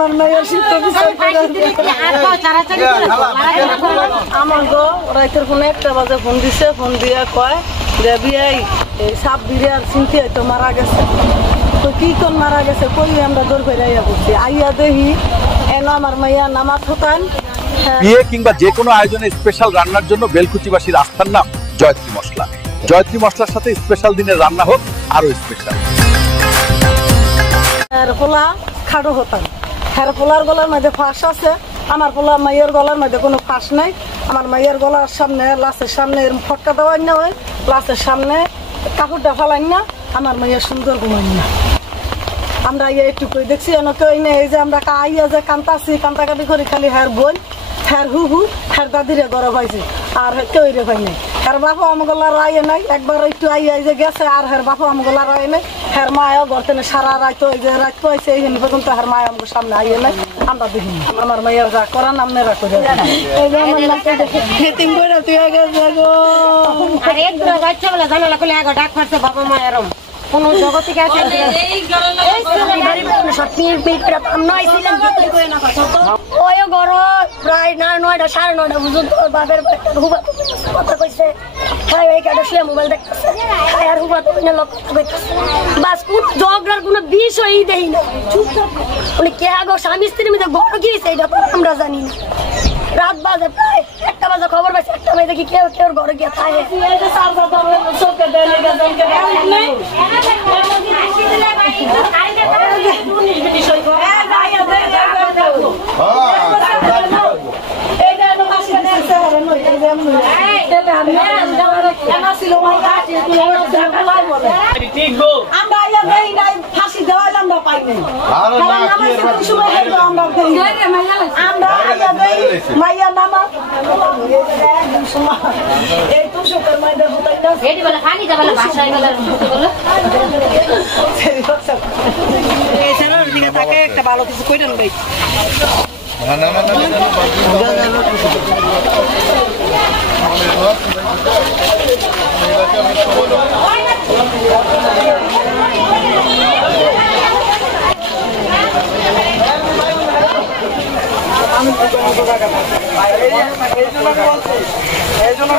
আমার মায়ের শীত আমার গো রাইতের ফোনে 1টা বাজে ফোন দিছে, ফোন দিয়া কয় যে বিয়াই এই সাপ বিরিয়ার চিনতে তো মারা গেছে। তো কি কোন মারা গেছে কই আমরা দৌড় করে আইয়া করছি, আইয়া দেখি এনো আমার মাইয়া নামাজ হতান। বিয়ে কিংবা যে কোনো আয়োজনে স্পেশাল রান্নার জন্য বেলকুচিবাসীর আস্থার নাম জয়ত্রী মশলা। জয়ত্রী মশলার সাথে স্পেশাল দিনের রান্না হোক আরো স্পেশাল। পোলা খাড়ো হতাম, হ্যাঁ পোলার গলার মধ্যে ফাঁস আছে, আমার পোলা মাইয়ের গলার মধ্যে কোনো ফাঁস নাই। আমার মাইয়ের গলার সামনে লাশের সামনে এরকম ফটকা দেওয়াই না হয়, লাশের সামনে কাপড়টা ফালাই না, আমার মাইয়া সুন্দর ঘুমাই না। আমরা ইয়ে একটু করে দেখছি এনেকে এই যে আমরা আইয়া যে কান্তাছি, কান্তাকাটি করি খালি হ্যার বোন হ্যার হু হ্যার দাদিরে গরম পাইছে আর কেউ রে পাই নাই। হ্যার বাপা আমগোলা রায় নাই, একবার একটু আইয়া যে গেছে আর হ্যার বাপা আমগোলা রায় নাই। হ্যার মায়ও গর্তেনে সারা রাত ওই যে রাত পাইছে এই পর্যন্ত হ্যার মায় আমাকে সামনে আইয়ে নাই, আমরা দেখিনি। আমার মাইয়ার যা করান আপনারা করে ডাক করছে বাবা মায়ের কোন জগতে গেছে ওই গর প্রায় 9টা 9:30 বুঝুন বাপের কথা কইছে শুয়ে মোবাইল দেখতেছে আর হুবা তো বাস কোন ঝগড়ার কোনো বিষয়ই দেই না। উনি কে আগো স্বামী স্ত্রীর মধ্যে গড় গিয়েছে এটা তো আমরা জানি না। রাত বাজে প্রায় 1টা বাজে খবর পাইছে, 1টা বাজে দেখি কেউ কেউ ঘরে গিয়ে থাকে। ফাঁসি দেওয়াই আমরা পাইনি, মাইয়া নামা এই তো সুখের মাইদের থাকে একটা ভালো কিছু কইরেন ভাই। এই জন্য